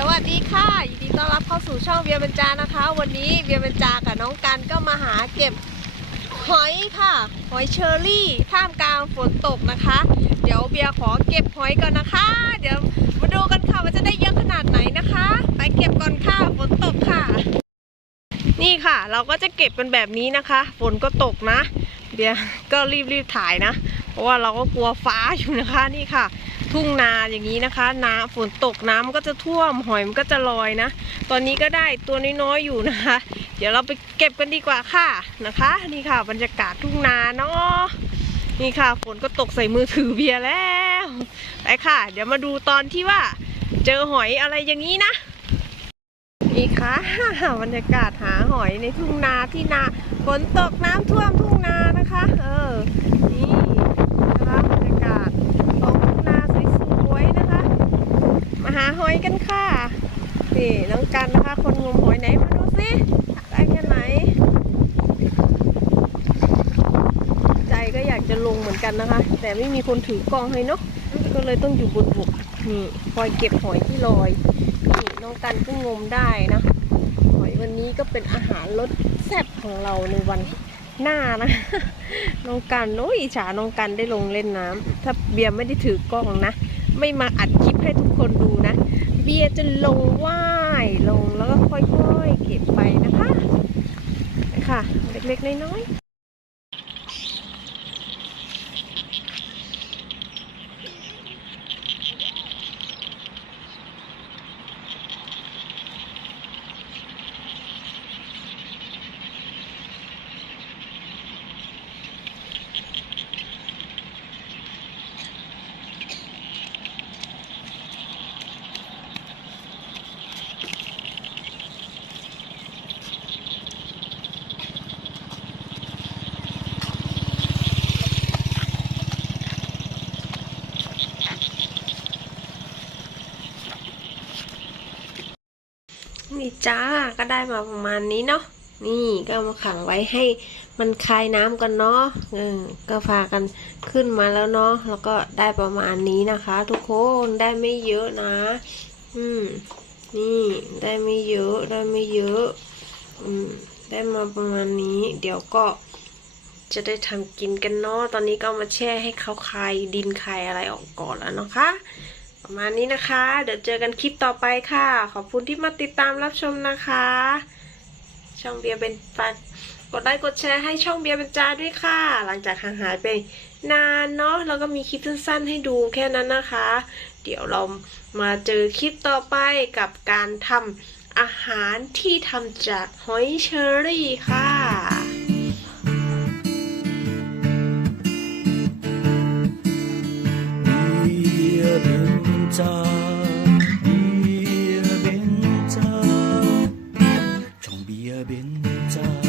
สวัสดีค่ะยินดีต้อนรับเข้าสู่ช่องเบียร์เบญจานะคะ วันนี้เบียร์เบญจากับน้องกันก็มาหาเก็บหอยค่ะ หอยเชอรี่ ท่ามกลางฝนตกนะคะ เดี๋ยวเบียร์ขอเก็บหอยก่อนนะคะ เดี๋ยวมาดูกันค่ะว่าจะได้เยอะขนาดไหนนะคะ ไปเก็บก่อนค่ะฝนตกค่ะ นี่ค่ะ เราก็จะเก็บกันแบบนี้นะคะฝนก็ตกนะ เบียร์ก็รีบๆถ่ายนะ เพราะว่าเราก็กลัวฟ้าอยู่นะคะนี่ค่ะ ทุ่งนาอย่างนี้นะคะ น้ำฝนตกน้ำมันก็จะท่วมหอยมันก็จะลอยนะ ตอนนี้ก็ได้ตัวน้อยๆอยู่นะคะ เดี๋ยวเราไปเก็บกันดีกว่าค่ะนะคะ นี่ค่ะบรรยากาศทุ่งนาเนาะนี่ค่ะฝนก็ตกใส่มือถือเบียร์แล้วไปค่ะ เดี๋ยวมาดูตอนที่ว่า เจอหอยอะไรอย่างนี้นะนี่ค่ะบรรยากาศหาหอยในทุ่งนาที่นาฝนตกน้ำท่วมทุ่งนานะคะ เออ นี่นะคะบรรยากาศของทุ่งนาสวยๆนะคะ มาหาหอยกันค่ะ นี่น้องกันนะคะ คนงมหอยไหนมาดูสิได้แค่ไหน ใจก็อยากจะลงเหมือนกันนะคะ แต่ไม่มีคนถือกล้องให้เนาะก็เลยต้องอยู่บนบกนี่คอยเก็บหอยที่ลอยนี่น้องกันก็งมได้นะหอยวันนี้ก็เป็นอาหารรสแซ่บของเราในวันหน้านะน้องกันโอ้ยฉาน้องกันได้ลงเล่นน้ำถ้าเบียร์ไม่ได้ถือกล้องนะ ไม่มาอัดคลิปให้ทุกคนดูนะ เบียร์จะลงว่ายลงแล้วก็ค่อยๆเก็บไปนะคะค่ะ เล็กๆน้อยๆ นี่จ้าก็ได้มาประมาณนี้เนาะนี่ก็มาขังไว้ให้มันคายน้ำกันเนาะเออก็พากันขึ้นมาแล้วเนาะแล้วก็ได้ประมาณนี้นะคะ ทุกคนได้ไม่เยอะนะ อืม นี่ได้ไม่เยอะได้ไม่เยอะ อืม ได้มาประมาณนี้ เดี๋ยวก็จะได้ทำกินกันเนาะตอนนี้ก็มาแช่ให้เขาคายดินคายอะไรออกก่อนแล้วนะคะ ประมาณนี้นะคะ เดี๋ยวเจอกันคลิปต่อไปค่ะ ขอบคุณที่มาติดตามรับชมนะคะ ช่องเบียร์เป็นปันกดไลค์กดแชร์ให้ช่องเบียร์เป็นจาด้วยค่ะ หลังจากห่างหายไปนานเนาะแล้วก็มีคลิปสั้นๆ ให้ดูแค่นั้นนะคะ เดี๋ยวเรามาเจอคลิปต่อไปกับการทำอาหารที่ทำจากหอยเชอรี่ค่ะ 走你也别走从别而别走。